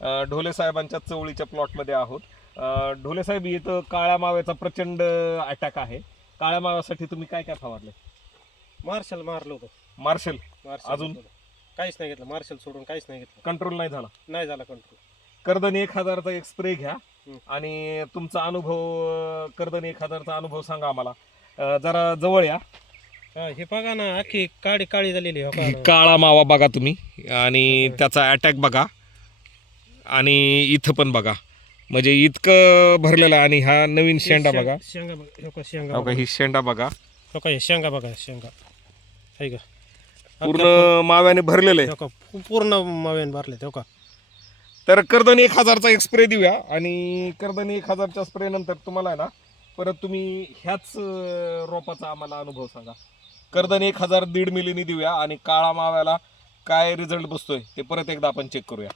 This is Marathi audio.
ढोले साहेबांच्या चवळीच्या प्लॉटमध्ये आहोत. ढोले साहेब, इथं काळ्या माव्याचा प्रचंड अटॅक आहे. काळ्या माव्यासाठी तुम्ही काय काय फवारले? मार्शल मारलं होतं. मार्शल. मार्शल अजून? होतं. काहीच नाही घेतलं. मार्शल सोडून काहीच नाही घेतलं. कंट्रोल नाही झाला. नाही झाला कंट्रोल. कर्दनी 1000चा एक स्प्रे घ्या हं. आणि तुमचा अनुभव, कर्दनी 1000चा अनुभव सांगा आम्हाला. जरा जवळ या. हे बघा ना, अख्खी काळी काळी झालेली आहे. हो का ना? काळा मावा बघा तुम्ही, आणि त्याचा अटॅक बघा, आणि इथं पण बघा, म्हणजे इतकं भरलेलं आहे. आणि हा नवीन शेंडा बघा. शेंगा बघा. हो का शेंगा हो का, बघा. ही शेंडा बघा, हो का हे शेंगा बघा. शेंगा आहे का पूर्ण माव्याने भरलेलं आहे. हो का पूर्ण मावेन भरले. हो का तर कर्दनी 1000चा एक स्प्रे देऊया, आणि कर्दनी 1000च्या स्प्रे नंतर तुम्हाला आहे ना, परत तुम्ही ह्याच रोपाचा आम्हाला अनुभव सांगा. कर्दनी 1000 1.5 मिलीनी देऊया, आणि काळा माव्याला काय रिझल्ट बसतोय ते परत एकदा आपण चेक करूया.